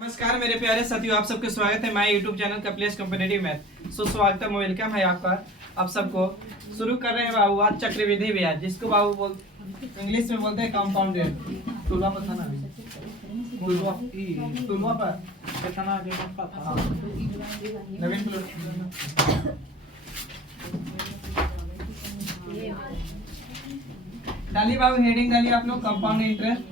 नमस्कार मेरे प्यारे साथियों, आप सबका स्वागत है my YouTube channel Kapilesh competitive math. स्वागतम, वेलकम है आपका। आप सबको शुरू कर रहे हैं बाबू आज चक्रवृद्धि ब्याज, जिसको बाबू इंग्लिश में बोलते हैं कंपाउंड इंटरेस्ट। टुलवा पर था ना, टुलवा पर कितना आगे का था नवीन फ्लोर। डालिए बाबू, हेडिंग डालिए आप लोग, कंपाउंड इंटरेस्ट।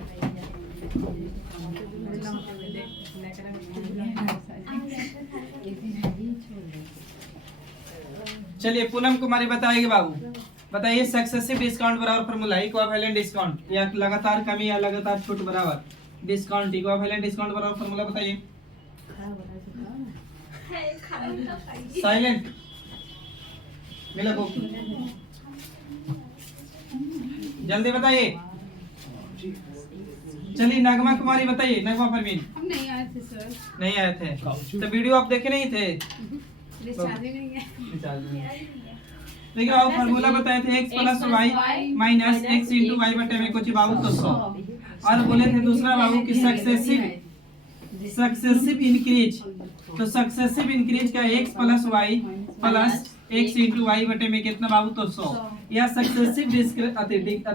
चलिए पूनम कुमारी बताएगी बाबू, बताइए सक्सेसिव डिस्काउंट बराबर फॉर्मूला इक्विवेलेंट डिस्काउंट या लगातार कमी या लगातार छूट बराबर डिस्काउंट। इक्विवेलेंट डिस्काउंट बराबर फॉर्मूला बताइए। साइलेंट मिला बुक, जल्दी बताइए। चलिए नगमा कुमारी बताइए। नगमा परवीन, हम नहीं आए थे सर। नहीं आए थे तो वीडियो आप देखे नहीं थे? देखिए बाबू फॉर्मूला बताए थे x plus y minus x into y बटे में कुछ बाबू तो 100। और बोले थे दूसरा बाबू की सक्सेसिव इंक्रीज, तो सक्सेसिव इंक्रीज का x plus y plus x into y बटे में कितना बाबू तो 100। या सक्सेसिव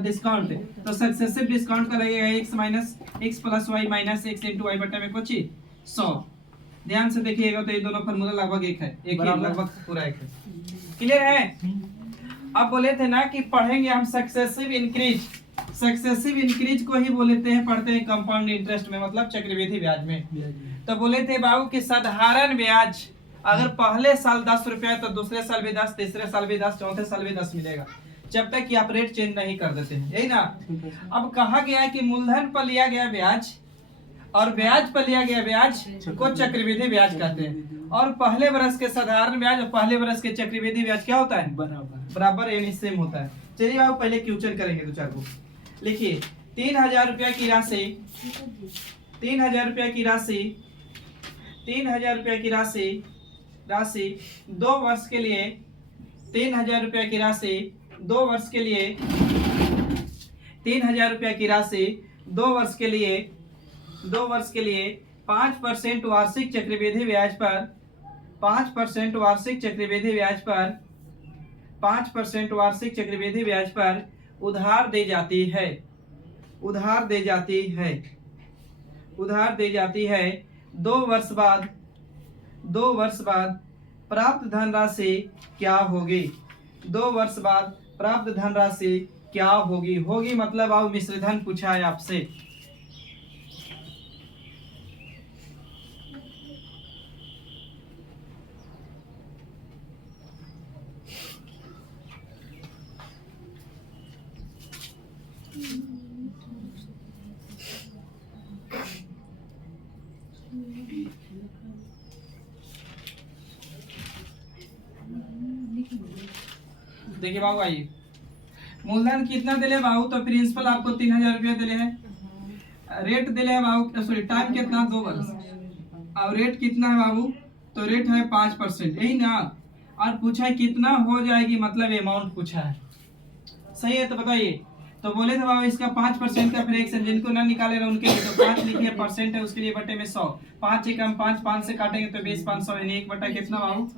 डिस्काउंट, तो सक्सेसिव डिस्काउंट का लगेगा x minus x plus y minus x into y बटे में कुछ 100। ध्यान से देखिएगा तो ये दोनों फॉर्मूला लगभग एक है, एक ही लगभग पूरा एक है। क्लियर है? अब बोले थे ना कि पढ़ेंगे हम सक्सेसिव इंक्रीज। सक्सेसिव इंक्रीज को ही बोलते हैं, पढ़ते हैं कंपाउंड इंटरेस्ट में, मतलब चक्रवृद्धि ब्याज में। तो बोले थे बाबू कि साधारण ब्याज अगर पहले साल 10 रुपया तो दूसरे साल भी 10, तीसरे साल भी 10, चौथे साल भी 10 मिलेगा, जब तक कि आप रेट चेंज नहीं कर देते हैं, यही ना। अब कहा गया है कि मूलधन पर लिया गया ब्याज और ब्याज पर लिया गया ब्याज को चक्रवृद्धि ब्याज कहते हैं। और पहले वर्ष के साधारण ब्याज और पहले वर्ष के चक्रवृद्धि ब्याज क्या होता है? बराबर यानी सेम होता है। चलिए बाबू पहले क्वेश्चन करेंगे दो चार को। लिखिए 3000 रुपया की राशि, 3000 रुपया की राशि, 3000 रुपया की राशि 2 वर्ष के लिए, 3000 रुपया की राशि 2 वर्ष के लिए, 3000 रुपया की राशि 2 वर्ष के लिए, 2 वर्ष के लिए 5% वार्षिक चक्रवृद्धि ब्याज पर, 5% वार्षिक चक्रवृद्धि ब्याज पर, 5% वार्षिक चक्रवृद्धि ब्याज पर उधार दी जाती है, उधार दी जाती है, उधार दी जाती है। 2 वर्ष बाद, 2 वर्ष बाद प्राप्त धनराशि क्या होगी? 2 वर्ष बाद प्राप्त धनराशि क्या होगी? होगी मतलब आप मिश्रधन पूछा है आपसे। देखिए बाबू आइए, मूलधन कितना दिले बाबू? तो प्रिंसिपल आपको 3000 रुपया दिले है। रेट दिले है बाबू, सॉरी टाइम कितना? 2 वर्ष। और रेट कितना है बाबू? तो रेट है 5%, यही ना। और पूछा है कितना हो जाएगी, मतलब अमाउंट पूछा है। सही है? तो बताइए। तो बोले थे बाबू इसका 5% का फ्रैक्शन, जिनको ना निकाले रहे उनके लिए तो 5 लिखिए, परसेंट है उसके लिए बटे में 100। 5 एकम 5, 5 से काटेंगे तो 20, 500 यानी 1 बटा कितना बाबू?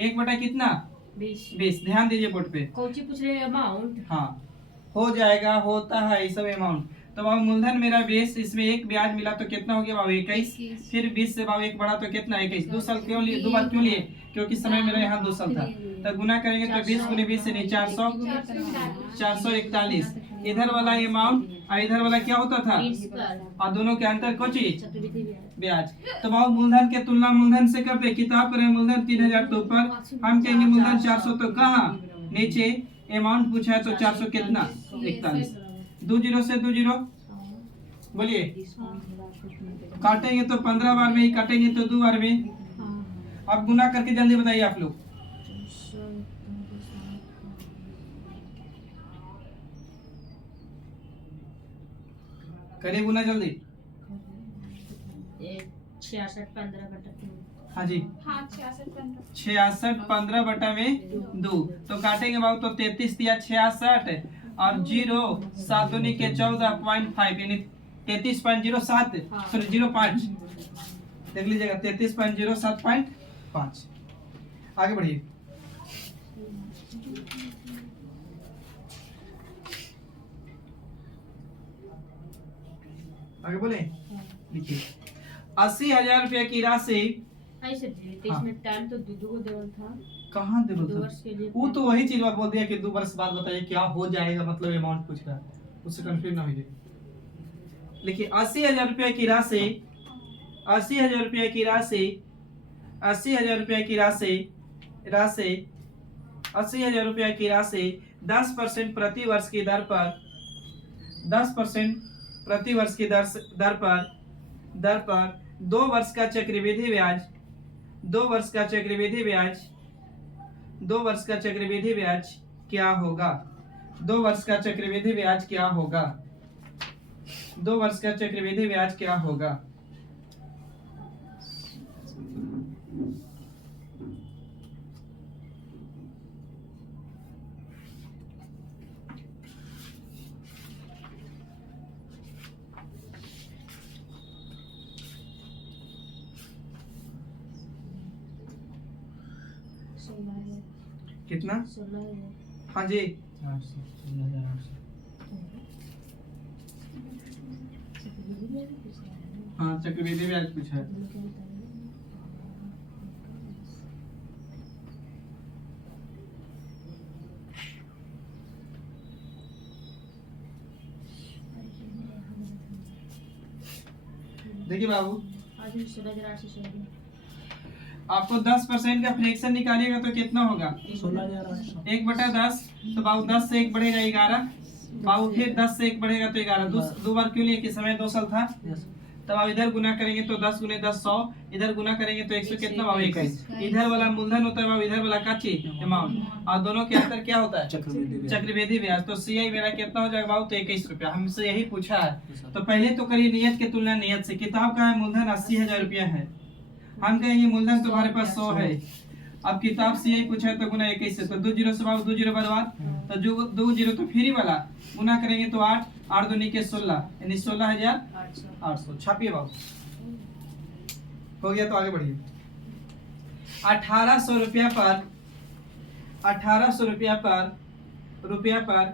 1 बटा कितना? 20। ध्यान दीजिए बोर्ड पे। कोची पूछ रहे हैं अमाउंट। हाँ हो जाएगा, होता है ये सब अमाउंट। तो बाबू मूलधन मेरा 20, इसमें एक ब्याज मिला तो कितना हो गया बाबू? 21। फिर 20 से बाबू एक बढ़ा तो कितना? 21। 2 साल क्यों लिए? 2 बार क्यों लिए? क्योंकि समय मेरा यहाँ 2 साल था। तो गुना करेंगे तो 20 गुने 20 से नहीं 400, 441। इधर वाला अमाउंट और इधर वाला क्या होता था? और दोनों के अंतर कुछ ब्याज। तो बाबू मूलधन के तुलना मूलधन से करते, किताब करें मूलधन 3000 तो ऊपर, हम कहेंगे मूलधन 400 तो कहाँ? नीचे। अमाउंट पूछा है तो 400 कितना? 41। 2 0 से 2 0 बोलिए। काटेंगे तो 15 बार में ही काटेंगे तो 2 बार में। अब गुना करके जल्दी बताइए आप लोग। करिए गुना जल्दी। 66 15 बटा 3। हाँ जी, 66 15 बटा में 2। तो काटेंगे बाबू तो 33 दिया 66 और 0 7 दूनी के 14.5 यानी 33.07 सॉरी 05 देख लीजिएगा 33.0 7.5। आगे बढ़िए। आगे बोले, लिखिए 80,000 रुपया की राशि। ऐसे थे हाँ। इसमें टाइम तो दो को देवल था। कहाँ दे 2 वर्ष के लिए वो तो वही चीज बात बोल दिया कि 2 वर्ष बाद बताइए क्या हो जाएगा, मतलब अमाउंट पूछ रहा है, उससे कंफ्यूज ना होइए। लिखिए 80,000 रुपया की राशि, 80,000 रुपया की राशि, 80,000 रुपया की राशि, 80,000 रुपया की राशि 10% प्रति वर्ष की दर पर, 10% प्रति वर्ष की दर पर 2 वर्ष का चक्रवृद्धि ब्याज, 2 वर्ष का चक्रवृद्धि ब्याज, 2 वर्ष का चक्रवृद्धि ब्याज क्या होगा? 2 वर्ष का चक्रवृद्धि ब्याज क्या होगा? 2 वर्ष का चक्रवृद्धि ब्याज क्या होगा? कितना? 16,000। हाँ जी, हाँ चक्रवृद्धि ब्याज पूछा है। देखिए बाबू, आज भी 16,800 चाहिए। आपको 10% का फ्रैक्शन निकालिएगा तो कितना होगा? 16,800। 1/10। तो बाबू 10 से 1 बढ़ेगा 11, बाबू फिर 10 से 1 बढ़ेगा तो 11। दो बार क्यों लिए कि समय 2 साल था। तब आप इधर गुना करेंगे तो 10 गुने 10 100, इधर गुना करेंगे तो 100 कितना बाबू 21। इधर वाला मूलधन होता है बाबू, इधर वाला का चीज अमाउंट, और दोनों के अंतर क्या होता है? चक्रवृद्धि ब्याज। तो सीआई मेरा कितना हो जाएगा बाबू? तो 21 रुपया। हमसे यही पूछा है। तो पहले तो करिए नियत की तुलना नियत से। किताब का है मूलधन 80,000 रुपया है, हम कहेंगे मूलधन तुम्हारे पास 100 है। अब किताब से यही पूछा है तो गुना 21 से, तो 2 जीरो से बाबू 2 जीरो बर्बाद, तो जो 2 जीरो तो फ्री वाला गुना करेंगे तो 8, 8 2 के 16, यानी 16,800। छापिए बाबू, हो गया। तो आगे बढ़िए। 1800 रुपया पर, 1800 रुपया पर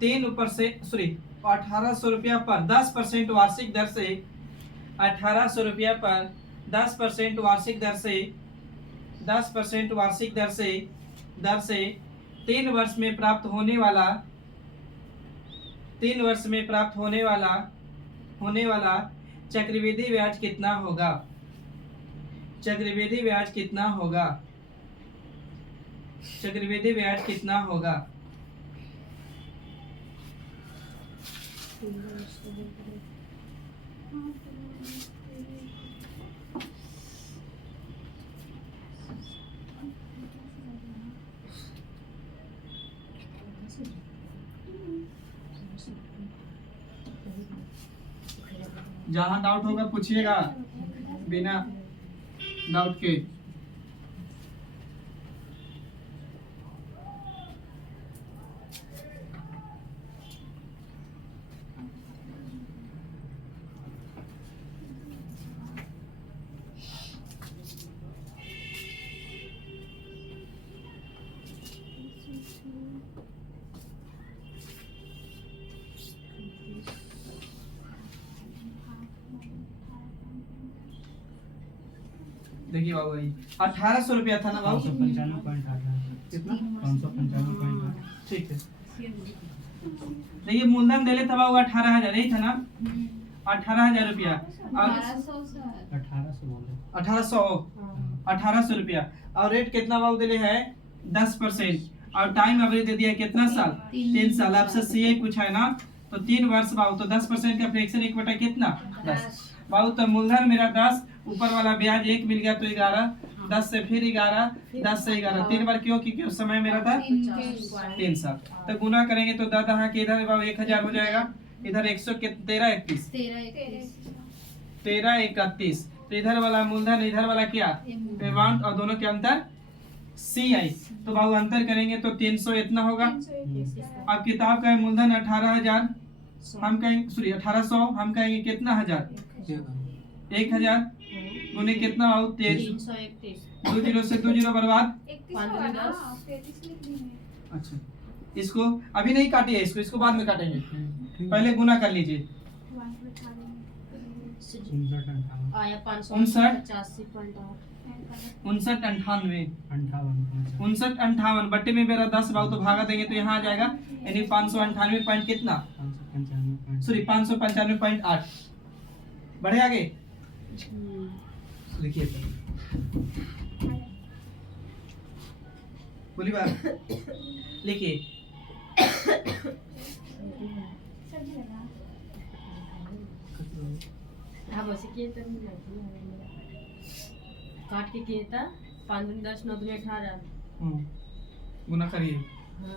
3 ऊपर से, सॉरी 1800 रुपया पर 10% वार्षिक दर से, 1800 रुपया पर 10% वार्षिक दर से, 10% वार्षिक दर से 3 वर्ष में प्राप्त होने वाला, 3 वर्ष में प्राप्त होने वाला चक्रवृद्धि ब्याज कितना होगा? चक्रवृद्धि ब्याज कितना होगा? चक्रवृद्धि ब्याज कितना होगा? जहां डाउट होगा पूछिएगा, बिना डाउट के। देखिए बाबू, भाई 1800 रुपया था ना बाबू? 595.8 कितना? 595.8। ठीक है। देखिए मूलधन देले था बाबू 18,000, यही था ना? 18,000 रुपया, 1800 बोले। 1800 रुपया, और रेट कितना बाबू दिले है? 10%, और टाइम अवधि दे दिया कितना साल? 3 साल। आपसे सीए पूछा है ना, तो 3 वर्ष बाबू, तो 10% का फ्रैक्शन 1 बटा कितना? 10 बाबू। तो मूलधन मेरा 10, ऊपर वाला ब्याज 1 मिल गया तो 11, 10 से फिर 11, 10 से 11, 3 बार क्यों? क्योंकि उस समय मेरा था 3 साल। तो गुना करेंगे तो दादा के इधर बाबू 1000 हो जाएगा, इधर 100 के 13 31, तो इधर वाला मूलधन, इधर वाला क्या अमाउंट, और दोनों के अंतर CI। तो बाबू अंतर करेंगे तो 300 इतना होगा। अब किताब का मूलधन 18,000, हम कहेंगे सॉरी 1800, हम कहेंगे कितना हजार? 1000। गुने कितना बाबू 23, 331 2 जीरो से 2 जीरो बर्बाद। 5 अच्छा इसको अभी नहीं काटिए, इसको बाद में काटेंगे, ठीक। पहले गुना कर लीजिए। 59 आया 59 585.8 59 98 58 59 58 बट्टे में मेरा 10 बाबू, तो भागा देंगे तो यहाँ आ जाएगा, यानी 598 पॉइंट कितना, 595 सॉरी 595.8। बढ़े आगे, लिखिए बोली बात, लिखिए हाँ बस किए तो काट के किए था 5 10 9 18 गुना करिए, हाँ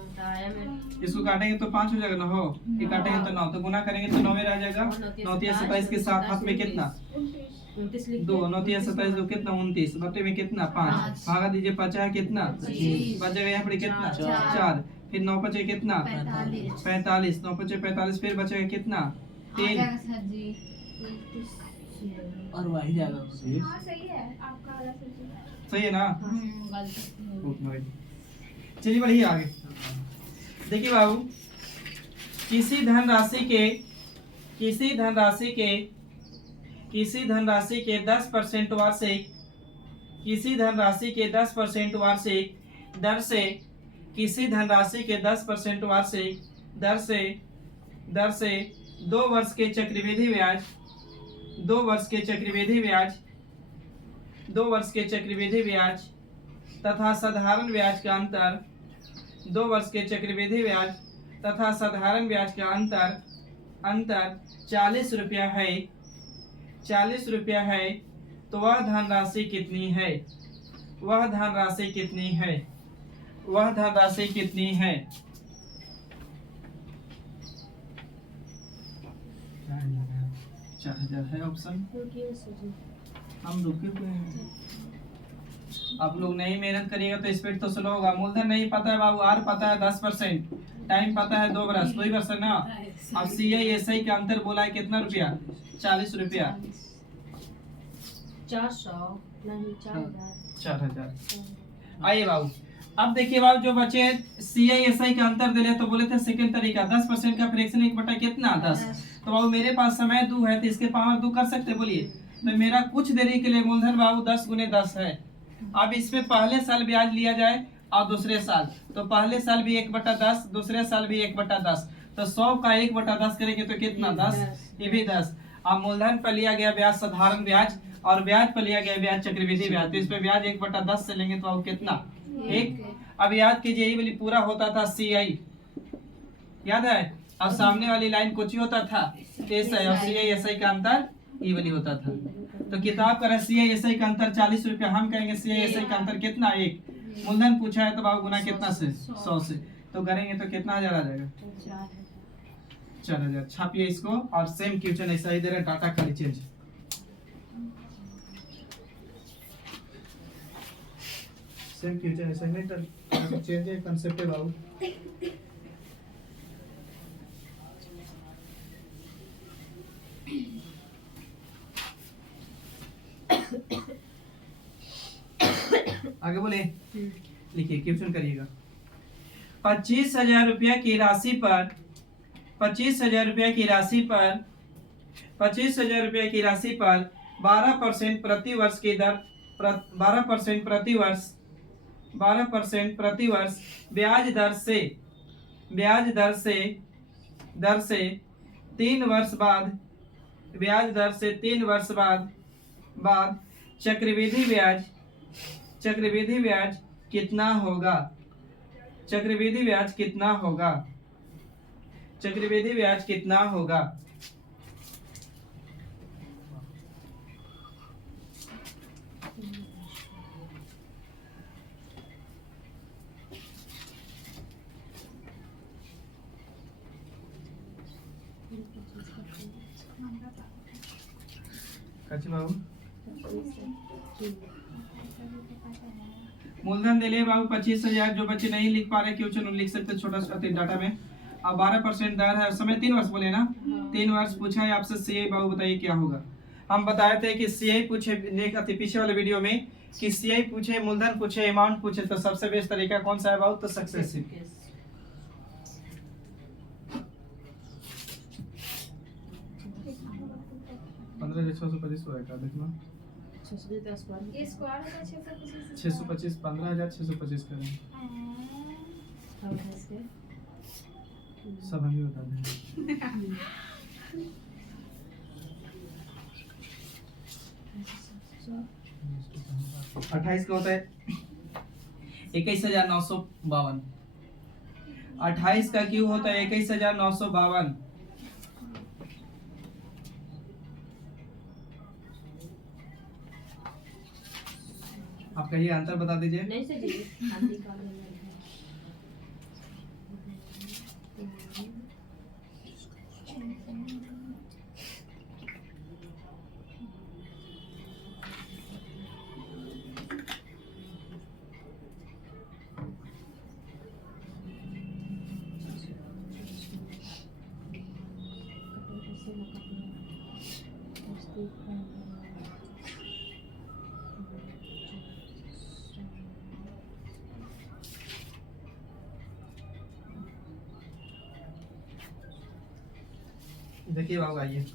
तो आया मैं इसको काटेंगे तो 5 हो जाएगा ना, हो ये काटेंगे तो 9, तो गुना करेंगे तो 9 में रह जाएगा। 9 तिया 27 के साथ हाथ में कितना 29 लिख 2, 9 तिया 27 दो कितना 29, बट्टे में कितना 5, भागा दीजिए 50 है कितना 25, बच जाएगा यहाँ पर कितना चार, 4, फिर 9 बचे कितना 45 45, 9 बचे 45, फिर बचेगा कितना 3 और वही जाएगा, हाँ सही है आपका वाला सही है। सही है ना। गलत चलिए बढ़िए आगे देखिए बाबू, किसी धनराशि के 10% वार्षिक, किसी धनराशि के 10% वार्षिक दर से, किसी धनराशि के 10% वार्षिक दर से 2 वर्ष के चक्रवृद्धि ब्याज, 2 वर्ष के चक्रवृद्धि ब्याज, 2 वर्ष के चक्रवृद्धि ब्याज तथा साधारण ब्याज का अंतर, 2 वर्ष के चक्रवृद्धि ब्याज तथा साधारण ब्याज का अंतर 40 रुपया है, 40 रुपया है, तो वह धनराशि कितनी है, वह धनराशि कितनी है, वह धनराशि कितनी है। 4000 है ऑप्शन, हम रुके हुए हैं। आप लोग नहीं मेहनत करिएगा तो स्पीड तो स्लो होगा। मूलधन नहीं पता है बाबू, आर पता है 10%, टाइम पता है 2 वर्ष, 2 वर्ष है ना। अब CISI का अंतर बोला है कितना रुपया, 40 रुपया, 400 नहीं 4000। आइए बाबू, अब देखिए बाबू जो बचे CISI का अंतर दे रहे तो बोले थे सेकंड तरीका 10% का फ्रैक्शन 1 बटा कितना 10। तो बाबू मेरे पास समय 2 है तो इसके पावर 2 कर सकते, बोलिए। तो मेरा कुछ देरी के लिए मूलधन बाबू 10 गुने 10 है। अब इसमें पहले साल ब्याज लिया जाए और दूसरे साल, तो पहले साल भी 1 बटा 10, दूसरे साल भी 1 बटा 10, तो 100 का 1 बटा 10 करेंगे तो कितना 10, ये भी 10। अब मूलधन पर लिया गया ब्याज साधारण ब्याज और ब्याज पर लिया गया ब्याज चक्रवृद्धि ब्याज, तो इस पे ब्याज 1 बटा 10 से लेंगे तो अब कितना 1। अब याद कीजिए यही वाली पूरा होता था CI, याद है। अब सामने वाली लाइन कुछ ही होता था SI और CISI का अंतर ये वाली होता था। तो किताब का CISI का अंतर 40 रुपया, हम कहेंगे CISI का अंतर कितना 1। मूलधन पूछा है तो बाबू गुना कितना से 100 से, तो करेंगे तो कितना हजार आ जाएगा 4000। छापिए इसको और सेम क्वेश्चन ऐसा ही दे रहा है, डाटा खाली चेंज। सेम क्वेश्चन ऐसा नहीं कर चेंज है, कांसेप्ट है बाबू। आगे बोले, लिखिए क्वेश्चन करिएगा। 25,000 रुपया की राशि पर 25,000 रुपया की राशि पर 25,000 रुपया की राशि पर 12% प्रति वर्ष की दर 12% प्रति वर्ष 12% प्रति वर्ष ब्याज दर से 3 वर्ष बाद ब्याज दर से 3 वर्ष बाद चक्रवृद्धि ब्याज कितना होगा, चक्रवृद्धि ब्याज कितना होगा, चक्रवृद्धि ब्याज कितना होगा। कच्चे बाबू मूलधन दे लिए बाबू 25,000। जो बच्चे नहीं लिख पा रहे क्वेश्चन लिख सकते छोटा सा डाटा में। अब 12% दर है, समय 3 वर्ष बोले ना, 3 वर्ष पूछा है आपसे CI बाबू बताइए क्या होगा। हम बताए थे कि सीआई पूछे पीछे वाले वीडियो में कि सीआई पूछे, मूलधन पूछे, अमाउंट पूछे, तो सबसे बेस्ट तरीका कौन सा है बाबू? तो सक्सेसिव। पंद्रह 625 होगा देखना, ये स्क्वायर होगा 625। 625 15,625 करें, सब हम ही बता दें। 28 का होता है 21,952। 28 का क्यों होता है 21,952? आप कहिए, आंसर बता दीजिए। नहीं सर जी, हम निकाल लेंगे। देखिए बाबू, आइए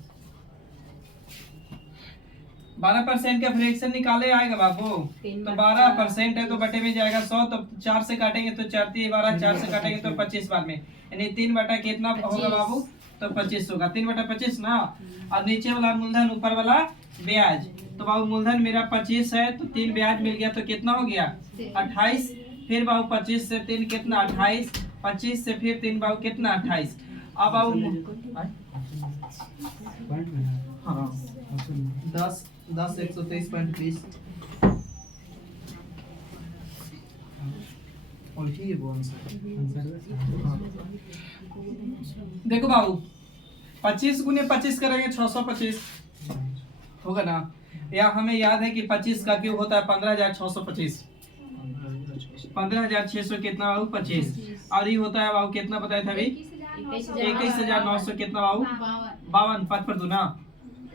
12% का फ्रैक्शन निकाले आएगा बाबू। तो 12% है तो बटे में जाएगा 100, तो 4 से काटेंगे तो 4 3 12, 4 से काटेंगे तो 25 बार में, यानी 3 बटा कितना होगा बाबू? तो 25 होगा, 3 बटा 25 ना। और नीचे वाला मूलधन, ऊपर वाला ब्याज। तो बाबू मूलधन मेरा 25 है, तो 3 ब्याज मिल गया, तो कितना हो गया? 28। फिर बाबू 25 से 3 कितना? 28। 25 से फिर 3 बाबू कितना? 28। अब बाबू पॉइंट में है। हाँ 10 123.20 और ये वो आंसर। देखो बाबू 25 गुने 25 करेंगे 625 होगा ना। या हमें याद है कि 25 का क्यों होता है 15,625। 15,600 कितना बाबू? 25। और ये होता है बाबू कितना बताया था अभी? 21,900 कितना बाबू? 52। 5 पर 2 ना।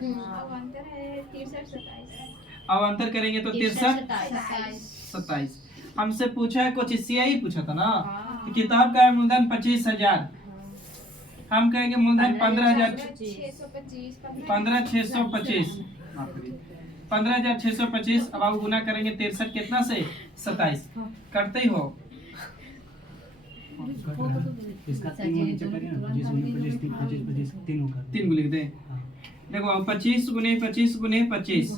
अवान्तर है 63 27। अब अंतर करेंगे तो 63 27। हमसे पूछा है कुछ सीआई पूछा था ना। तो किताब का है मूलधन 25,000, हम कहेंगे मूलधन 15,625। 15,625। अब आप गुना करेंगे 63 कितना से? 27। करते ही हो। इसका 3 गुना नीचे करिए ना, 25 गुने 25 25 3 होगा। 3 को लिख दें। देखो अब 25 गुने 25 गुने 25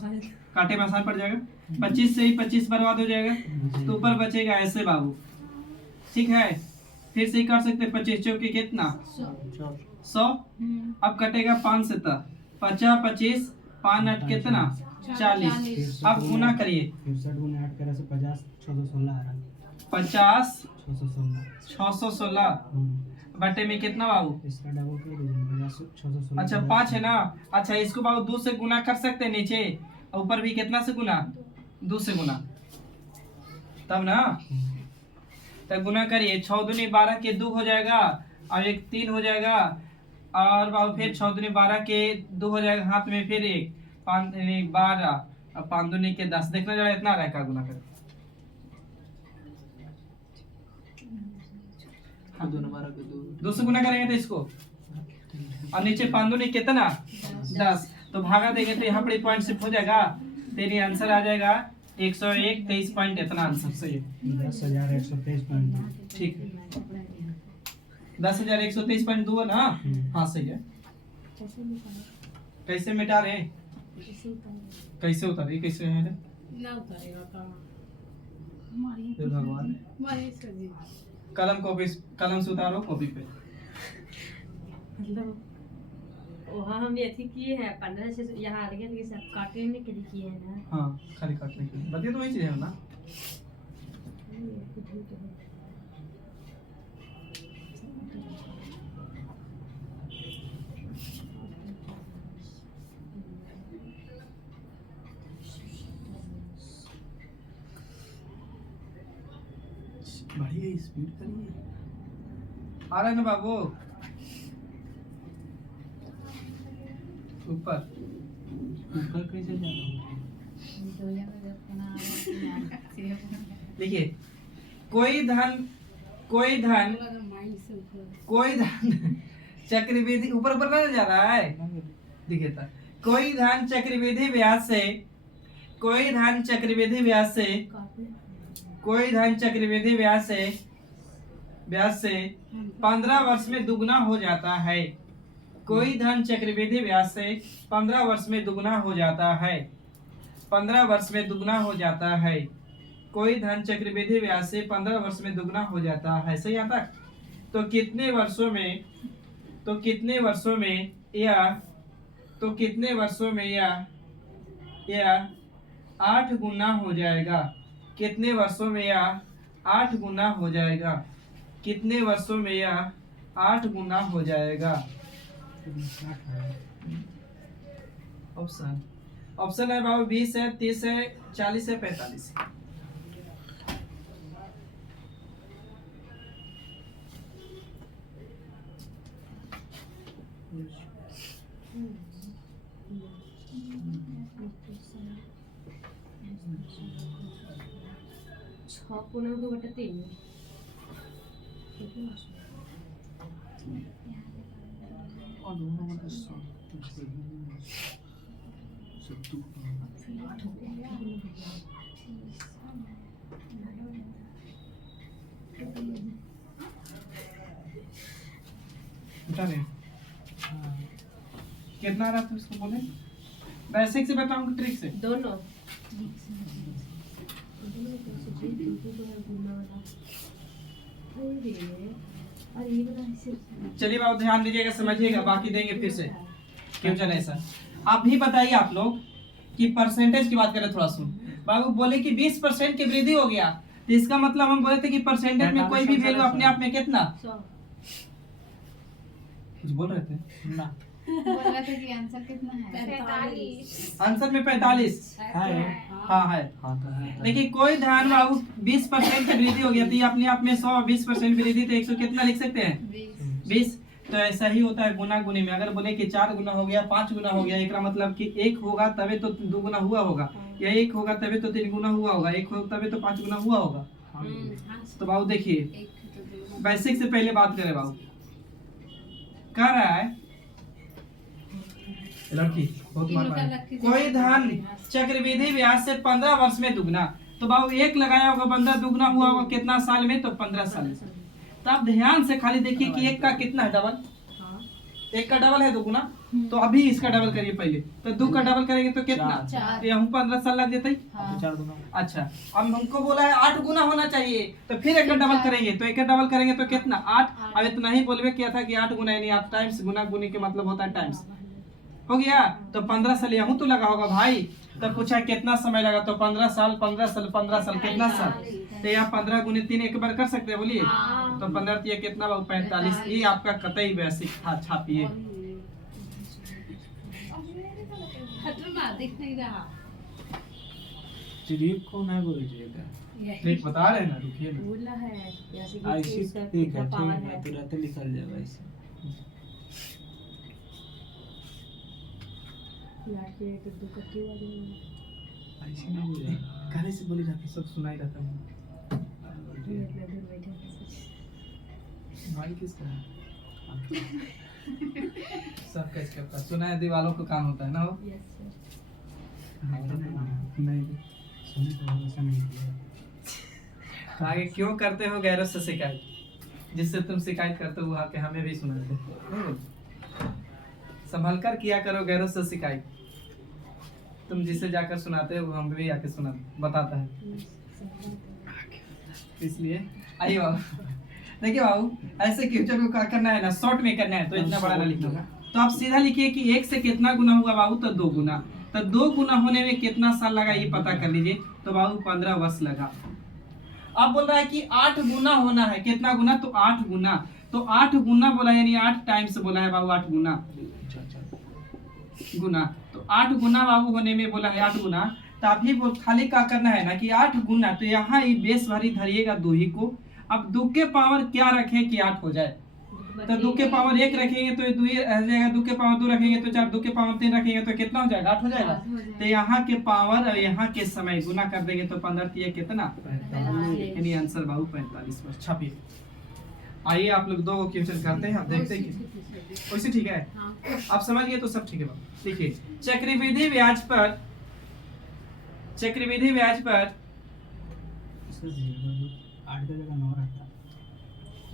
काटे में आसान पड़ जाएगा। 25 से ही 25 बर्बाद हो जाएगा, तो ऊपर बचेगा ऐसे बाबू, ठीक है। फिर से ही कर सकते 25 चौके कितना? 100। अब कटेगा 5 से, 50 25 5 8 कितना? 40। अब गुना करिए। 63 गुने 8 करे से 50 616 आ रहा। 50 616 616 बटे में कितना बाबू? इसका डबल कर दीजिए 50 616। अच्छा 5 है ना। अच्छा इसको बाबू 2 से गुना कर सकते हैं नीचे, ऊपर भी कितना से गुना? 2 से गुना, तब ना। तब गुना करिए 6 दूनी 12 के 2 हो जाएगा, और एक 3 हो जाएगा, और बाबू फिर 6 दूनी 12 के 2 हो जाएगा, हाथ में फिर एक 5 दूनी 12 और 5 दूनी के 10। देखना जरा इतना रहेगा गुना कर। हाँ 2 12 के 2 से गुना करेंगे तो इसको, और नीचे 5 दूनी कितना? 10। तो भागा देंगे तो यहाँ पर पॉइंट शिफ्ट हो जाएगा, तेरी आंसर आ जाएगा 101 23 पॉइंट। इतना आंसर सही है। 10,123.2। ठीक है 10,123.2 है ना। हाँ सही है। कैसे मिटा रहे? कैसे उतारे? कैसे है रे? हे भगवान, कलम कॉपी, कलम से उतारो कॉपी पे। वहाँ हम ये थी किए हैं 15 से यहाँ आ गया, लेकिन सब काटने के लिए किए हैं ना। हाँ खाली काटने के लिए बतिया तो वही चीज है ना। बढ़िया स्पीड करिए। आ रहा है ना बाबू ऊपर? ऊपर कैसे जा रहा हूँ? देखिए कोई धन चक्रवृद्धि ऊपर ऊपर नहीं जा रहा है। देखिए तो कोई धन चक्रवृद्धि ब्याज से कोई धन चक्रवृद्धि ब्याज से 15 वर्ष में दुगना हो जाता है। कोई धन चक्रवृद्धि ब्याज से 15 वर्ष में दुगना हो जाता है। 15 वर्ष में दुगना हो जाता है। कोई धन चक्रवृद्धि ब्याज से 15 वर्ष में दुगना हो जाता है। सही आता है? तो कितने वर्षों में यह 8 गुना हो जाएगा। कितने वर्षों में यह 8 गुना हो जाएगा? कितने वर्षों में यह 8 गुना हो जाएगा? ऑप्शन है बाबू 20 है, 30 है, 40 है, 45 है। पुनः 2/3 और दोनों का 100 बता रहे कितना आ रहा था उसको बोले? बेसिक से बताऊं ट्रिक से? दोनों चलिए बाबू ध्यान दीजिएगा, समझिएगा, बाकी देंगे फिर से। क्यों चले ऐसा? आप भी बताइए आप लोग कि परसेंटेज की बात करें थोड़ा सुन। बाबू बोले कि 20% की वृद्धि हो गया, तो इसका मतलब हम बोले थे कि परसेंटेज में कोई भी वैल्यू अपने आप में कितना? कुछ बोल रहे थे ना? बोल रहे थे कि आंसर कितना है? 45। आंसर में 45 है। हाँ है। देखिए कोई धन बाबू 20% की वृद्धि हो गया, तो ये अपने आप में 100 20% वृद्धि, तो 100 कितना लिख सकते हैं? 20। तो ऐसा ही होता है गुना गुनी में। अगर बोले कि 4 गुना हो गया, 5 गुना हो गया, एक मतलब कि 1 होगा तभी तो 2 गुना हुआ होगा, या 1 होगा तभी तो 3 गुना हुआ होगा, 1 होगा तभी तो 5 गुना हुआ होगा। तो बाबू देखिए बेसिक से पहले बात करें। बाबू कह रहा है लड़की बहुत मार कोई धन चक्रवृद्धि ब्याज से 15 वर्ष में दुगना। तो बाबू 1 लगाया होगा बंदा, दुगना हुआ होगा कितना साल में? तो 15 साल में। तो आप ध्यान से खाली देखिए कि 1 का कितना है डबल, 1 का डबल है दुगुना, तो अभी इसका डबल करिए पहले। तो 2 का डबल करेंगे तो कितना? तो यहाँ 15 साल लग जाता है। 4 गुना। अच्छा अब हमको बोला है 8 गुना होना चाहिए, तो फिर 1 का डबल करेंगे, तो 1 का डबल करेंगे तो कितना? 8। अब इतना ही बोलवे किया था कि 8 गुना, यानी 8 टाइम्स, गुना गुनी के मतलब होता है टाइम्स। हो गया? तो 15 साल यहाँ तो लगा होगा भाई। तब पूछा कितना समय लगा, तो 15 साल 15 साल 15 साल कितना साल? तो यहाँ 15 गुने 3 एक बार कर सकते हैं, बोलिए। तो 15 ये कितना बाबू? 45। ये आपका कतई बेसिक था, छापिए। दिख नहीं रहा। ट्रिक को ना बोलिएगा। ट्रिक बता रहे हैं ना, रुकिए ना। बोला है जैसे कि ऐसी इसका ठीक कितना है, पावर ठीक है, है। तुरंत निकल जाएगा ऐसे। लास्ट में तो 2 का क्यों आ गया? ऐसे ना बोलिए। कहने से बोली जाती, सब सुनाई रहता है। इतना दूर बैठे हैं। भाई किसका है? सब कैच करता, सुना है दीवालों को काम होता है ना वो। Yes sir. नहीं सुनने को ऐसा नहीं किया। आगे क्यों करते हो गैरों से शिकायत? जिससे तुम शिकायत करते हो आके हमें भी सुनाते हो। संभल कर किया करो गैरों से शिकायत। तुम जिसे जाकर सुनाते हो हम भी आके सुना बताता है। इसलिए आइए बाबू, देखिए बाबू ऐसे क्वेश्चन को क्या करना है ना, शॉर्ट में करना है, तो इतना बड़ा ना लिखना। तो आप सीधा लिखिए कि 1 से कितना गुना हुआ बाबू? तो 2 गुना। तो 2 गुना होने में कितना साल लगा ये पता कर लीजिए। तो बाबू 15 वर्ष लगा। अब बोल रहा है कि 8 गुना होना है, कितना गुना? तो 8 गुना। तो 8 गुना बोला यानी 8 टाइम्स बोला है बाबू, 8 गुना गुना। तो 8 गुना बाबू होने में बोला है 8 गुना। तो अभी खाली क्या करना है ना कि 8 गुना, तो यहाँ ये बेस भरी धरिएगा 2 ही को। अब 2 के पावर क्या रखें कि 8 हो जाए? तो 2 के पावर 1 रखेंगे तो 2 रह जाएगा, 2 के पावर 2 रखेंगे तो 4, 2 के पावर 3 रखेंगे तो कितना हो जाएगा? 8 हो जाएगा। तो यहाँ के पावर और यहाँ के समय गुना कर देंगे तो 15 3 कितना? 45। यानी आंसर बाबू 45 पर छापिए। आइए आप लोग 2 क्वेश्चन करते हैं, आप देखते हैं वैसे ठीक है। आप समझ गए तो सब ठीक है बाबू। देखिए चक्रवृद्धि ब्याज पर इसका 8 का जगह 9 रहता है,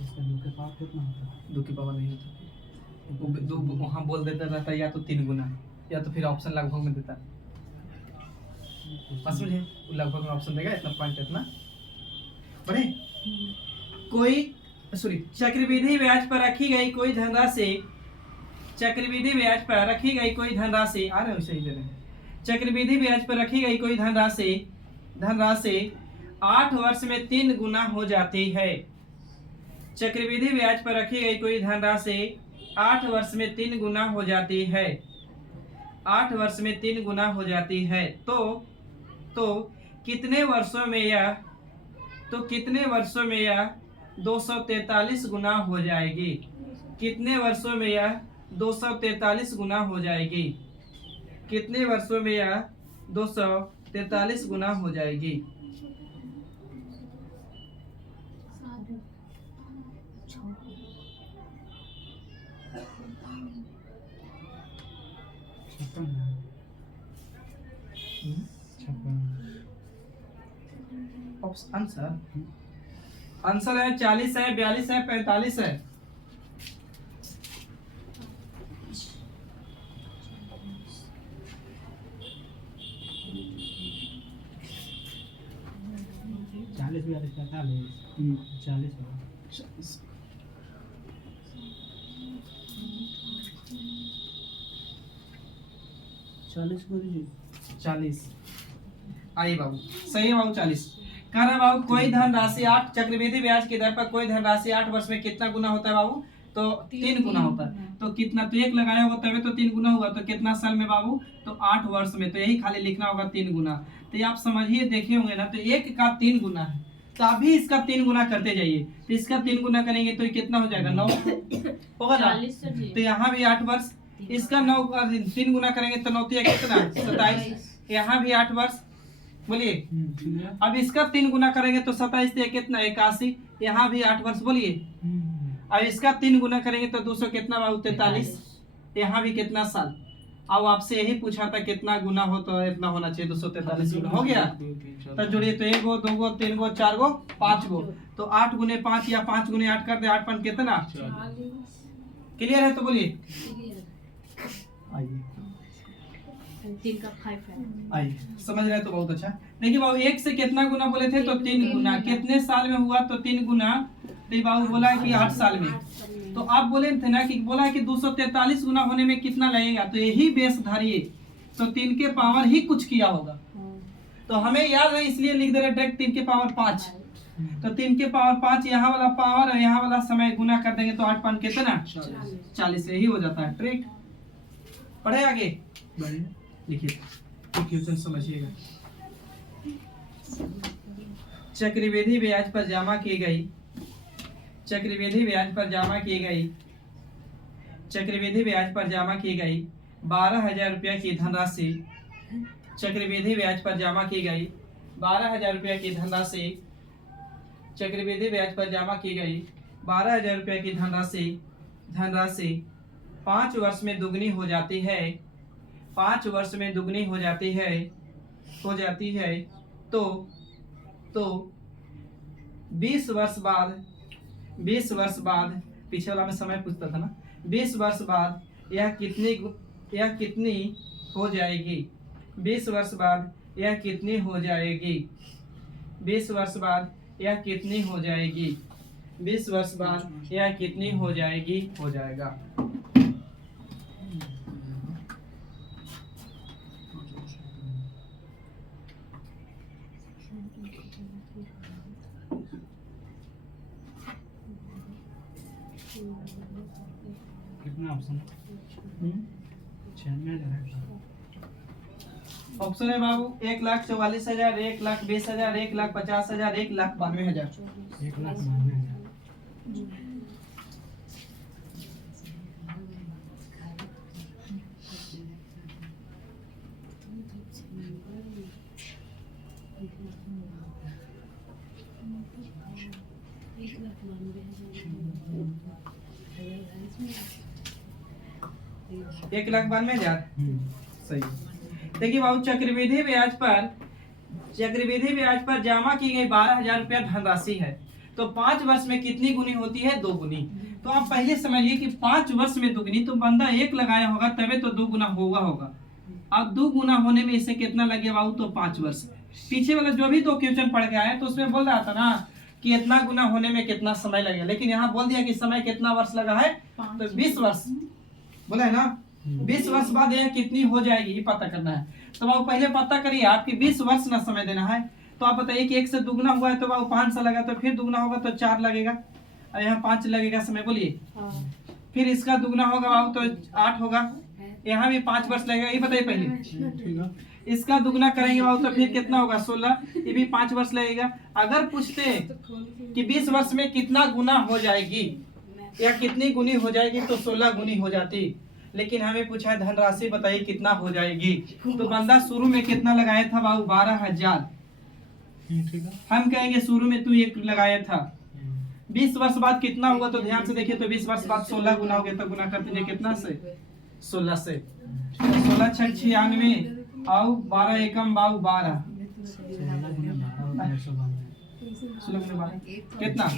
इसका 2 के पावर कितना होता है? 2 की पावर नहीं होता, दो वहाँ बोल देता रहता या तो 3 गुना या तो फिर ऑप्शन लगभग में देता। बस मुझे लगभग में ऑप्शन देगा, इतना पॉइंट इतना बढ़े। कोई सॉरी चक्रवृद्धि ब्याज पर रखी गई कोई धनराशि, चक्रवृद्धि ब्याज पर रखी गई कोई धनराशि आ रहे हो सही दे रहे हैं। चक्रवृद्धि ब्याज पर रखी गई कोई धनराशि 8 वर्ष में 3 गुना हो जाती है। चक्रवृद्धि ब्याज पर रखी गई कोई धनराशि 8 वर्ष में 3 गुना हो जाती है। 8 वर्ष में 3 गुना हो जाती है तो कितने वर्षों में यह 243 गुना हो जाएगी? कितने वर्षों में यह 243 गुना हो जाएगी? कितने वर्षों में यह 243 गुना हो जाएगी? आंसर है 40 है, 42 है, 45 है। चालीस 40 को दीजिए 40। आइए बाबू सही है बाबू 40। कह रहा बाबू कोई धनराशि 8 चक्रवृद्धि ब्याज की दर पर कोई धनराशि 8 वर्ष में कितना गुना होता है बाबू? तो 3 गुना होता है। तो कितना? तो 1 लगाया होगा तभी तो 3 गुना हुआ। तो कितना साल में बाबू? तो 8 वर्ष में। तो यही खाली लिखना होगा 3 गुना। तो ये आप समझिए देखे होंगे ना, तो 1 का 3 गुना है, तो आप भी इसका 3 गुना करते जाइए। तो इसका 3 गुना करेंगे तो कितना हो जाएगा? 9 होगा ना। तो यहाँ भी 8 वर्ष, इसका 9 का 3 गुना करेंगे तो 9 कितना? 27। यहाँ भी 8 वर्ष बोलिए। अब इसका 3 गुना करेंगे तो 27 कितना? 81। यहाँ भी 8 वर्ष बोलिए। अब इसका 3 गुना करेंगे तो 200 कितना बाबू? 43। यहाँ भी कितना साल? अब आपसे यही पूछा था कितना गुना हो तो इतना होना चाहिए, 243 गुना हो गया। तो जोड़िए तो 1 गो 2 गो 3 गो 4 गो 5 गो, तो 8 गुने 5 या 5 गुने 8 कर दे, 8 5 कितना? क्लियर है तो बोलिए। आइए 3 का 5 है। आइए समझ रहे तो बहुत अच्छा। देखिए बाबू 1 से कितना गुना बोले थे? तो 3 गुना। कितने साल में हुआ? तो 3 गुना। तो बाबू बोला है कि 8 साल में। तो आप बोले थे ना कि बोला है कि 243 गुना होने में कितना लगेगा? तो यही बेस धरिए, तो 3 के पावर ही कुछ किया होगा। तो हमें याद है इसलिए लिख दे रहे डायरेक्ट 3 के पावर 5। तो 3 के पावर 5 यहाँ वाला पावर और यहाँ वाला समय गुना कर देंगे तो 8 5 कितना? 40। यही हो जाता है ट्रिक। पढ़े आगे लिखिए क्वेश्चन समझिएगा। चक्रवृद्धि ब्याज पर जमा की गई 12,000 रुपया की धनराशि, चक्रवृद्धि ब्याज पर जमा की गई 12,000 रुपया की धनराशि, चक्रवृद्धि ब्याज पर जमा की गई 12,000 रुपया की धनराशि 5 वर्ष में दुगनी हो जाती है। 5 वर्ष में दुगनी हो जाती है तो 20 वर्ष बाद पीछे वाला में समय पूछता था ना, 20 वर्ष बाद यह कितनी हो जाएगी? 20 वर्ष बाद यह कितनी हो जाएगी? 20 वर्ष बाद यह कितनी हो जाएगी? 20 वर्ष बाद यह कितनी हो जाएगी? हो जाएगा। कितना ऑप्शन है? 96,000। ऑप्शन है बाबू 1,44,000, 1,20,000, 1,50,000, 1,92,000। 1,92,000। 1,92,000 सही। देखिए बाबू चक्रवृद्धि ब्याज पर जमा की गई 12,000 रुपया धनराशि है, तो 5 वर्ष में कितनी गुनी होती है? 2 गुनी। तो आप पहले समझिए कि 5 वर्ष में 2 गुनी, तो बंदा 1 लगाया होगा तबे तो 2 गुना होगा। अब 2 गुना होने में इसे कितना लगे बाबू? तो 5 वर्ष। पीछे वाला जो भी 2 क्वेश्चन पढ़ के आए तो उसमें बोल रहा था ना कि इतना गुना होने में कितना समय लगेगा, लेकिन यहाँ बोल दिया कि समय कितना वर्ष लगा है? तो 20 वर्ष बोला है ना। 20 वर्ष बाद यह कितनी हो जाएगी ये पता करना है। तो बाबू पहले पता करिए, आपकी 20 वर्ष ना समय देना है। तो आप बताइए कि 1 से दुगना हुआ है तो बाबू 5 साल लगा, तो फिर दुगना होगा तो 4 लगेगा, और यहाँ 5 लगेगा समय। बोलिए फिर इसका दुगना होगा बाबू तो 8 होगा, यहाँ भी 5 वर्ष लगेगा। ये बताइए पहले इसका दुगना करेंगे बाबू तो फिर कितना होगा? 16, ये भी 5 वर्ष लगेगा। अगर पूछते कि 20 वर्ष में कितना गुना हो जाएगी या कितनी गुनी हो जाएगी, तो 16 गुनी हो जाती, लेकिन हमें पूछा है धनराशि बताइए कितना हो जाएगी। तो बंदा शुरू में कितना लगाया था बाबू? 12,000। हम कहेंगे शुरू में तू 1 लगाया था। 20 वर्ष बाद कितना होगा? तो ध्यान से देखिए, तो 20 वर्ष बाद 16 गुना हो गया, तो गुना कर दीजिए कितना से? 16 से। 16 × 6 = 96 और 12 एकम बाबू 12। 16 कितना?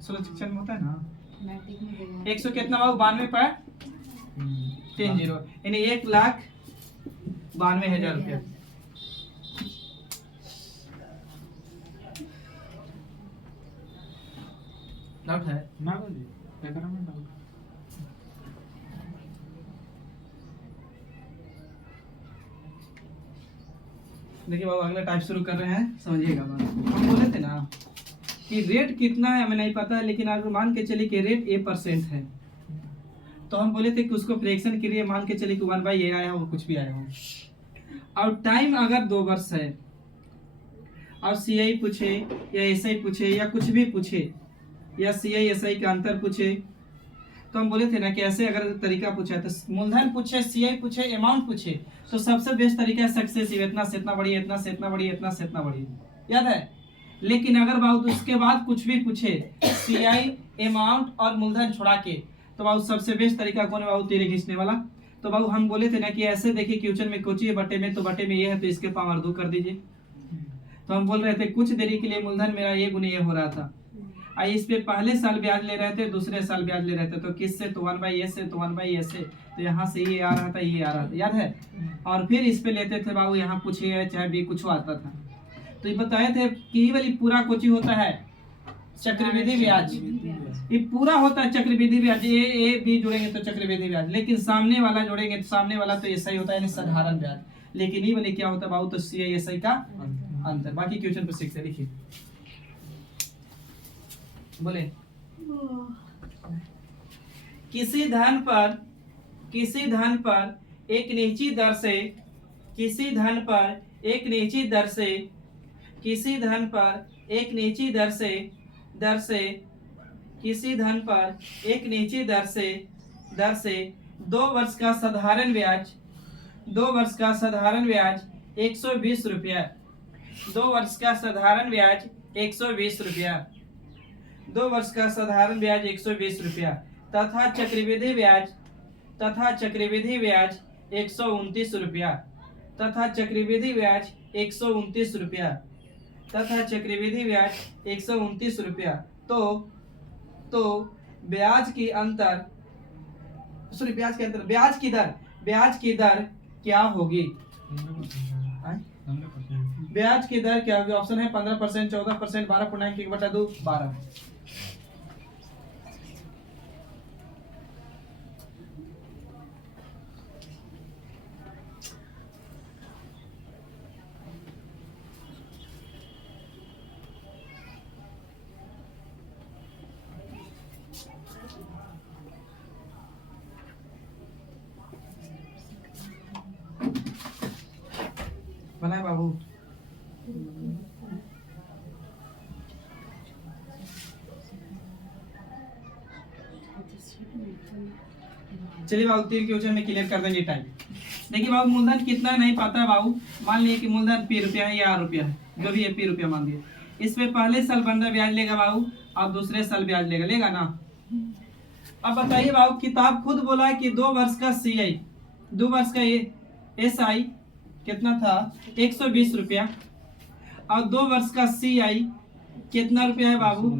16 6 होता है ना। 100 कितना बाबू? 92.30, यानी 1,92,000 रुपया। डाउट है ना बोलिए, क्या करा मैं डाउट। देखिए बाबू अगला टाइप शुरू कर रहे हैं, समझिएगा बात। हम बोले थे ना कि रेट कितना है हमें नहीं पता है, लेकिन अगर मान के चलिए कि रेट A% है, तो हम बोले थे कि उसको फ्रैक्शन के लिए मान के चलिए कि 1/A आया हो, कुछ भी आया हो, और टाइम अगर 2 वर्ष है, और CI पूछे या SI पूछे या कुछ भी पूछे, या CI SI का अंतर पूछे, तो हम बोले थे ना कि ऐसे अगर तरीका पूछा है, तो मूलधन पूछे, CI पूछे, अमाउंट पूछे, तो सबसे बेस्ट तरीका है सक्सेसिव, इतना से इतना बढ़िया, इतना से इतना बढ़िया, इतना से इतना बढ़िया, याद है। लेकिन अगर बाबू उसके बाद कुछ भी पूछे, CI, अमाउंट और मूलधन छोड़ा के, तो बाबू सबसे बेस्ट तरीका कौन है बाबू? तीर खींचने वाला। तो बाबू हम बोले थे ना कि ऐसे देखिए क्वेश्चन में कोची है बटे में, तो बटे में ये है तो इसके पावर 2 कर दीजिए। तो हम बोल रहे थे कुछ देरी के लिए मूलधन मेरा ये गुना ये हो रहा था, आई इस पे पहले साल ब्याज ले रहे थे, दूसरे साल ब्याज ले रहे थे, तो किससे? तो 1/A से, तो 1/A से, तो यहाँ से ये आ रहा था, ये आ रहा था, याद है। और फिर इस पे लेते थे बाबू, यहाँ पूछिए चाहे भी कुछ आता था। तो ये बताए थे कि ये वाली पूरा कोची होता है चक्रवृद्धि ब्याज, ये पूरा होता है चक्रवृद्धि ब्याज। ए बी जोड़ेंगे तो चक्रवृद्धि ब्याज, लेकिन सामने वाला जोड़ेंगे तो सामने वाला तो ऐसा ही होता है, साधारण ब्याज। लेकिन ये वाली क्या होता है बाबू? तो CI SI का अंतर। बाकी क्वेश्चन पर सीखते, लिखिए बोले किसी धन पर एक निश्चित दर से, किसी धन पर एक निश्चित दर से, किसी धन पर एक निश्चित दर से, किसी धन पर एक निश्चित दर से 2 वर्ष का साधारण ब्याज, 2 वर्ष का साधारण ब्याज 120 रुपया, 2 वर्ष का साधारण ब्याज 120 रुपया, 2 वर्ष का साधारण ब्याज 120 रुपया, तथा चक्रवृद्धि ब्याज 129 रुपया, तथा चक्रवृद्धि ब्याज 129 रुपया, तथा चक्रवृद्धि ब्याज 129 रुपया। तो ब्याज की अंतर, सॉरी ब्याज की दर क्या होगी? ब्याज की दर क्या होगी? ऑप्शन है 15%, 14%, 12.1/2, 12। बनाए बाबू। चलिए बाबू 3 क्वेश्चन में क्लियर कर देंगे टाइम। देखिए बाबू मूलधन कितना नहीं पता है बाबू, मान लिए कि मूलधन P रुपया है या R रुपया है, जो भी है P रुपया मान दिए। इस पे पहले साल बंदा ब्याज लेगा बाबू और दूसरे साल ब्याज लेगा ना। अब बताइए बाबू, किताब खुद बोला है कि 2 वर्ष का CI, 2 वर्ष का SI कितना था 120 रुपया, और 2 वर्ष का CI कितना रुपया है बाबू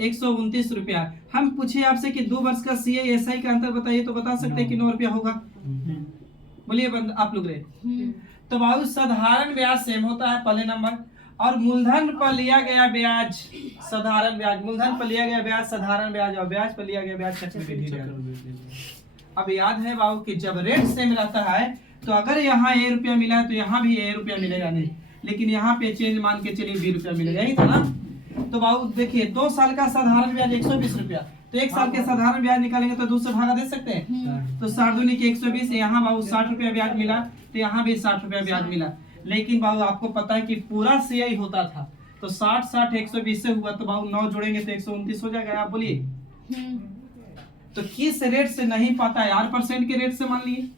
129 रुपया। हम पूछे आपसे कि 2 वर्ष का CI SI का अंतर बताइए, तो बता सकते हैं कि 9 रुपया होगा। बोलिए आप लोग रहे। तो बाबू साधारण ब्याज सेम होता है पहले नंबर, और मूलधन पर लिया गया ब्याज साधारण ब्याज, मूलधन पर लिया गया ब्याज साधारण ब्याज, और ब्याज पर लिया गया ब्याज चक्रवृद्धि ब्याज। अब याद है बाबू कि जब रेट सेम रहता है तो अगर यहाँ A रुपया मिला है तो यहाँ भी A रुपया मिलेगा नहीं, लेकिन यहाँ पे चेंज मान के चलिए B रुपया मिलेगा, यही था ना। तो बाबू देखिए 2 साल का साधारण ब्याज 120 रुपया, तो 1 साल के साधारण ब्याज निकालेंगे तो 2 से भागा दे सकते हैं, तो 60 दूनी के 120, यहाँ बाबू 60 रुपया ब्याज मिला, तो यहाँ भी 60 रुपया ब्याज मिला। लेकिन बाबू आपको पता है कि पूरा CI होता था, तो 60 60 120 से हुआ, तो बाबू 9 जोड़ेंगे तो 129 हो जाएगा। आप बोलिए तो किस रेट से नहीं पता है, R% के रेट से मान लिए,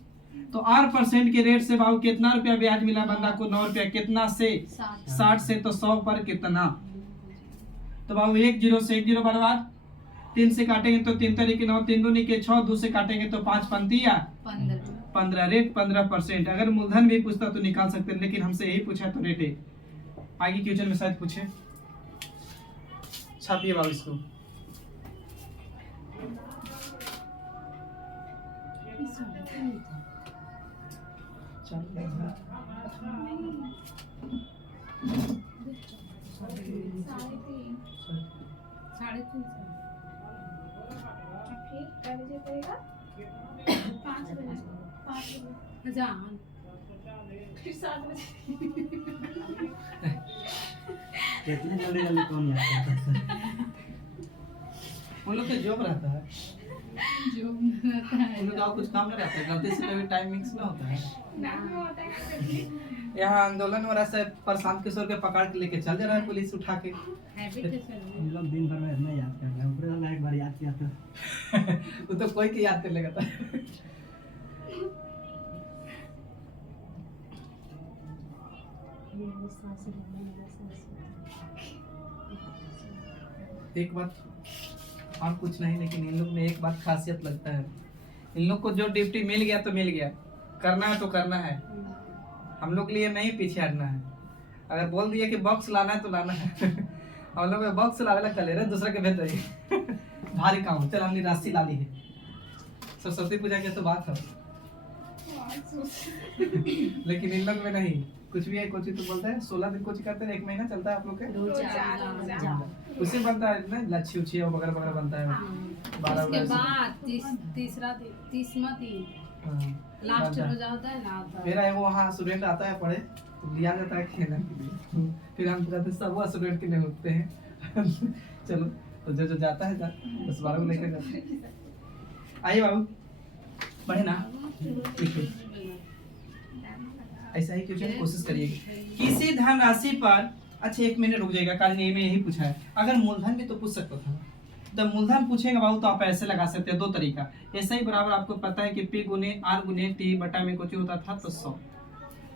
तो R% के रेट से बाबू कितना रुपया ब्याज मिला बंदा को 9 रुपया, कितना से 60 से, तो 100 पर कितना, तो बाबू 1 0 से 1 0 बर्बाद, 3 से काटेंगे तो 3 तरीके 9, 3 दूनी के 6, 2 से काटेंगे तो 5 पंती या 15, रेट 15%। अगर मूलधन भी पूछता तो निकाल सकते हैं, लेकिन हमसे यही पूछा तो रेट है। आगे क्वेश्चन में शायद पूछे, छापिए बाबू इसको। इतने जल्दी जल्दी कौन याद करता है? उन लोग का जॉब रहता है, उन लोग का कुछ काम नहीं रहता है, गलती से कभी टाइम मिक्स ना होता है। यहाँ आंदोलन हो रहा है, प्रशांत किशोर के पकड़ के लेके चल जा रहा है पुलिस उठा के। हम लोग दिन भर में इतना याद कर रहे हैं, ऊपर वाला एक बार याद किया तो वो तो कोई के याद कर लेगा था। एक बात और कुछ नहीं, लेकिन इन लोग में एक बात खासियत लगता है, इन लोग को जो ड्यूटी मिल गया तो मिल गया, करना है तो करना है, हम लोग के लिए नहीं पीछे हटना है। अगर बोल दिया कि बॉक्स लाना है तो लाना है। हम लोग बॉक्स लावे चले रहे, दूसरा के भेज रही भारी काम हो, चल हमने राशि ला ली है, सरस्वती पूजा की तो बात है। लेकिन इन लोग में नहीं, कुछ भी है, कोची तो बोलता है 16 दिन कोची करते हैं, 1 महीना चलता है आप लोग के, उसी बनता है ना, लच्छी उच्छी और वगैरह वगैरह बनता है। 12 उसके बाद तीसरा दिन लास्ट रोजा होता है ना, मेरा है वो, वहाँ स्टूडेंट आता है पढ़े तो लिया जाता है खेलने के लिए, फिर हम कहते हैं सब वो स्टूडेंट के लिए होते हैं। चलो तो जो जो जाता है 10-12 को लेकर जाते हैं। आइए बाबू पढ़े ना, लिखिए ऐसा ही क्वेश्चन कोशिश करिएगा। किसी धनराशि पर, अच्छा 1 मिनट रुक जाएगा, काल ने यही पूछा है, अगर मूलधन भी तो पूछ सकता था, तो मूलधन पूछेगा बाबू तो आप ऐसे लगा सकते हैं 2 तरीका। ऐसा ही बराबर आपको पता है कि P गुने R गुने T बटा में कुछ होता था तो 100,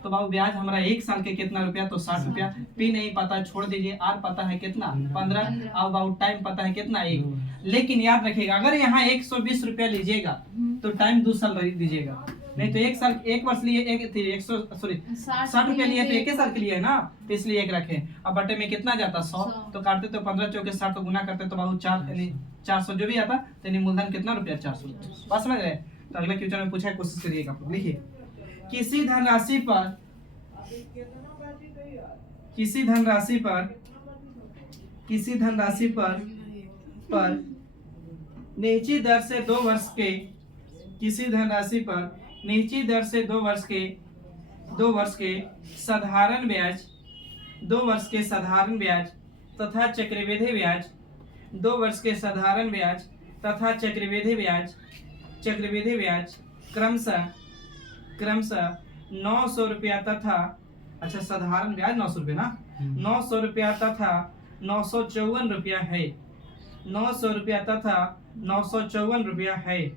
तो बाबू ब्याज हमारा 1 साल के कितना रुपया, तो 60 रुपया। P नहीं पता छोड़ दीजिए, R पता है कितना 15, और बाबू टाइम पता है कितना 1। लेकिन याद रखिएगा अगर यहाँ 120 रुपया लीजिएगा तो टाइम 2 साल दीजिएगा, नहीं तो 1 साल 1 वर्ष लिए 60 रुपया लिए तो 1 साल के लिए है ना, तो इसलिए 1 रखे। अब बटे में कितना जाता 100, तो काटते तो 15 चौके 60 तो गुना करते तो बाबू 4 यानी 400 जो भी आता, तो यानी मूलधन कितना रुपया 400। बात समझ रहे? तो अगले क्वेश्चन में पूछा है, कोशिश करिएगा। लिखिए किसी धनराशि पर निश्चित दर से 2 वर्ष के, किसी धनराशि पर निश्चित दर से 2 वर्ष के साधारण ब्याज, 2 वर्ष के साधारण ब्याज तथा चक्रवृद्धि ब्याज, 2 वर्ष के साधारण ब्याज तथा चक्रवृद्धि ब्याज क्रमशः 900 रुपया तथा, अच्छा साधारण ब्याज 900 रुपया ना, 900 रुपया तथा 954 रुपया है, 900 रुपया तथा 954 रुपया है,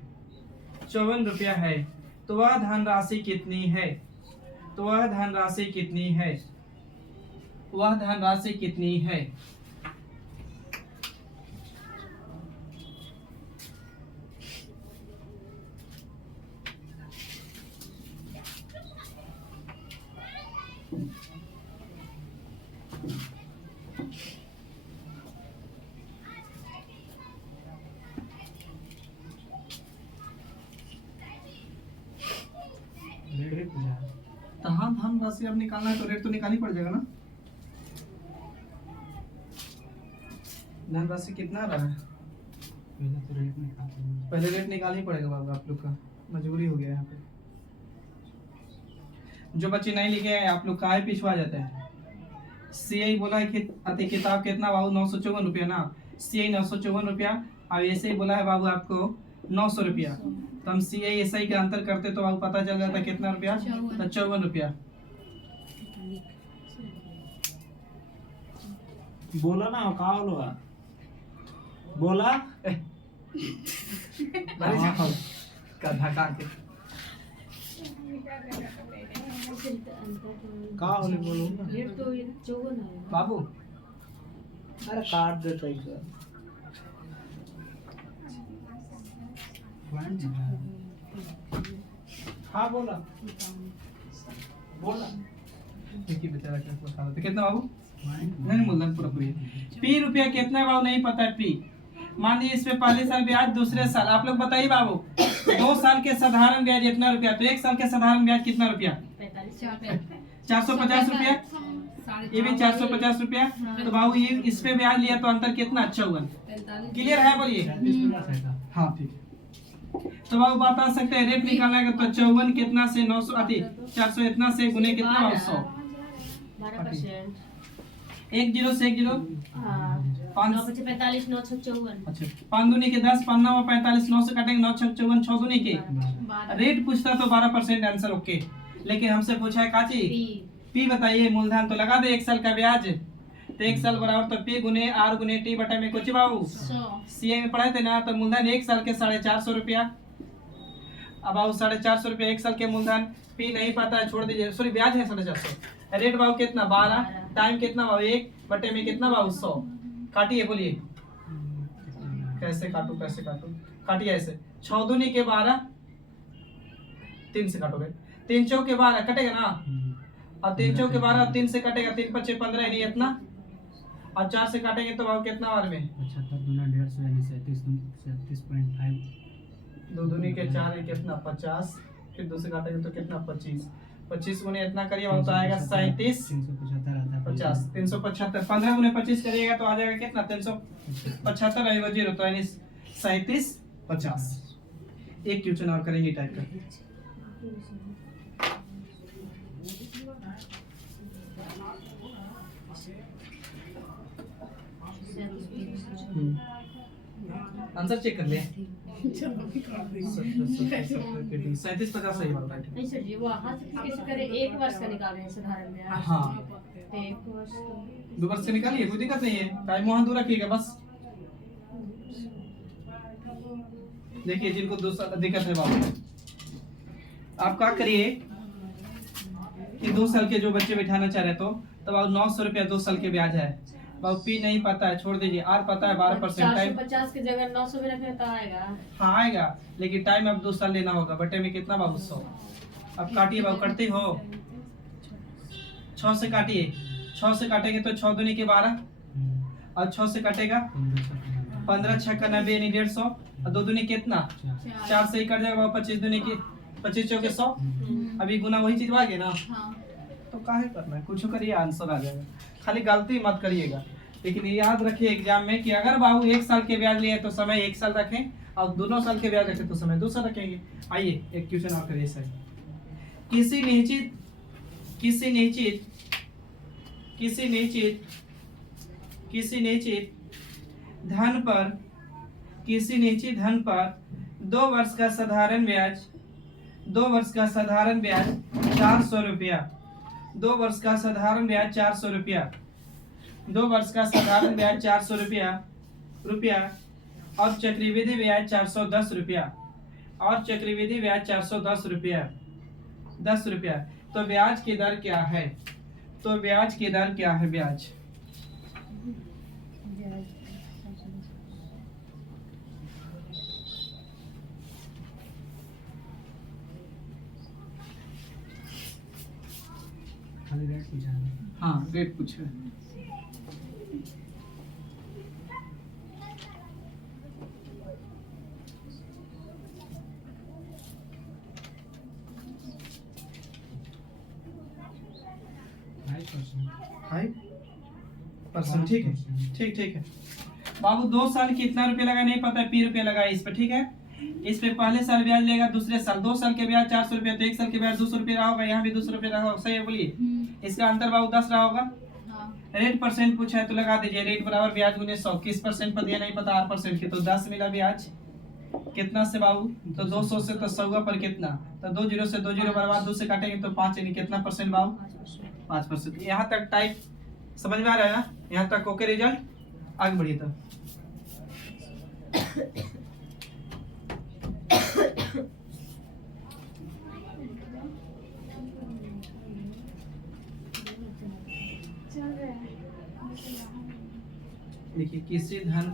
54 रुपया है, तो वह धनराशि कितनी है? तो वह धनराशि कितनी है? वह धनराशि कितनी है? रेट भी पूछा है। तो हाँ, धनराशि अब निकालना है तो रेट तो निकालनी पड़ जाएगा ना। धनराशि कितना रहा है? पहले तो रेट निकालते हैं। पहले रेट निकालना ही पड़ेगा बाबू, आप लोग का मजबूरी हो गया यहाँ पे। जो बच्चे नहीं लिखे हैं आप लोग काहे पिछवा जाते हैं? सीआई बोला है कि अति किताब कितना बाबू? 954 रुपया ना। सीआई 954 रुपया, और ऐसे ही बोला है बाबू आपको 900 रुपया। तो हम सीआई एसआई का अंतर करते तो बाबू पता चल जाता कितना रुपया? तो 54 रुपया। बोला ना का बोला बोला का धक्का के का बोले बोलूं ना रेट तो ये 54 है बाबू। अरे काट दे तो इसे हाँ बोला बोला देखिए बेचारा क्या बता रहा था। कितना बाबू? नहीं मूलधन पूरा पूरी। पी रुपया कितना है बाबू? नहीं पता है पी। मान लीजिए इसमें पहले साल ब्याज, दूसरे साल आप लोग बताइए बाबू। 2 साल के साधारण ब्याज इतना रुपया, तो 1 साल के साधारण ब्याज कितना रुपया? 450 रुपया। ये भी 450 रुपया। तो बाबू ये इस पे ब्याज लिया तो अंतर कितना? 54। क्लियर है? बोलिए। हाँ ठीक है। तो बाबू बता सकते हैं रेट निकालना है तो 54 कितना से 900 अति 400 इतना से गुने कितना बाबू? 100। 12%। 1 0 से 1 0 9 बचे 45 9 6 54। अच्छा 5 दूनी के 10 5 9 45 9 से काटेंगे 9 6 54 6 दूनी के रेट पूछता तो 12% आंसर ओके। लेकिन हमसे पूछा है काची पी बताइए मूलधन, तो लगा दे 1 साल का ब्याज तो 1 साल बराबर तो पी गुने आर गुने टी बटा में कुछ बाबू सीए में पढ़े थे ना। तो मूलधन 1 साल के 450 रुपया। अब बाबू 450 रुपया 1 साल के मूलधन। पी नहीं पता है छोड़ दीजिए, सॉरी ब्याज है 450। रेट बाबू कितना? 12। टाइम कितना बाबू? 1 बटे में कितना बाबू? 100। काटिए बोलिए कैसे काटू कैसे काटू? काटिए ऐसे 6 दूनी के 12 3 से काटोगे 3 चौक के 12 कटेगा ना। अब 3 चौक के 12 3 से कटेगा 3 5 15 नहीं इतना। और 4 से काटेंगे तो बाबू कितना बार में? 75 दूना 150 यानी 37.5। 2 दूनी के 4 है कितना? 50। फिर 2 से काटेंगे तो कितना? 25। 25 गुने इतना करिए बाबू तो आएगा 37 375 आता है 50 375। 15 गुने 25 करिएगा तो आ जाएगा कितना? 375 रहेगा 0 तो यानी 37 50। एक क्वेश्चन और करेंगे टाइप का। आंसर चेक कर ले। 37 50 सही बात है। नहीं सर जी वो हाथ से कैसे करे? 1 वर्ष का निकाले हैं साधारण में। हाँ 1 वर्ष तो 2 वर्ष से निकालिए कोई दिक्कत नहीं है। टाइम वहां दूर रखिएगा बस। देखिए जिनको दूसरा दिक्कत है बाबू आप क्या करिए कि 2 साल के जो बच्चे बैठाना चाह रहे तो तब आप 900 रुपया 2 साल के ब्याज है बाबू। पी नहीं पता है छोड़ दीजिए। आर पता है 12% टाइम 450 की जगह 900 में रखे तो आएगा। हाँ आएगा लेकिन टाइम अब 2 साल लेना होगा। बटे में कितना बाबू? 100। अब काटिए बाबू करते हो 6 से काटिए। 6 से काटेंगे तो 6 दूनी के 12 और 6 से काटेगा 15 6 का 90 यानी 150 और 2 दूनी कितना? 4 से ही कट जाएगा बाबू। 25 दूनी की 25 चौके 100। अभी गुना वही चीज आगे ना। तो काहे करना है कुछ करिए आंसर आ जाएगा। खाली गलती मत करिएगा। लेकिन याद रखिए एग्जाम में कि अगर बाबू 1 साल के ब्याज लिए तो समय 1 साल रखें और 2 साल के ब्याज रखें तो समय 2 साल रखेंगे। आइए एक क्वेश्चन और करिए सर। किसी निश्चित धन पर 2 वर्ष का साधारण ब्याज 400 रुपया। 2 वर्ष का साधारण ब्याज 400 रुपया। 2 वर्ष का साधारण ब्याज 400 रुपया और चक्रवृद्धि ब्याज 410 रुपया और चक्रवृद्धि ब्याज 410 रुपया 10 रुपया। तो ब्याज की दर क्या है? तो ब्याज की दर क्या है? ब्याज खाली रेट पूछा है। हाँ रेट पूछे। फाइव 5% ठीक है, ठीक ठीक है बाबू। 2 साल कितना रुपया लगा नहीं पता है, पी रुपया लगा इस पे, ठीक है। इस पे पहले साल ब्याज लेगा, दूसरे साल 2 साल के ब्याज 400 रुपया, तो 1 साल के ब्याज 200 रुपया रहा होगा, यहाँ भी 200 रुपया रहा होगा, सही है बोलिए। इसका अंतर बाबू 10 रहा होगा। रेट परसेंट पूछा है तो लगा दीजिए, रेट बराबर ब्याज गुने 100। किस परसेंट पर दिया नहीं पता, 8% की, तो 10 मिला ब्याज कितना से बाबू, तो 200 से तो 100 पर कितना, तो 2 जीरो से 2 जीरो बर्बाद, 2 से काटेंगे तो 5, यानी कितना परसेंट बाबू, 5%। यहाँ तक टाइप समझ में आ रहा है ना? यहाँ तक ओके रिजल्ट, आगे बढ़िए तो। देखिए किसी धन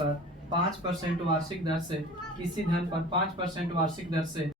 पर 5% वार्षिक दर से, किसी धन पर 5% वार्षिक दर से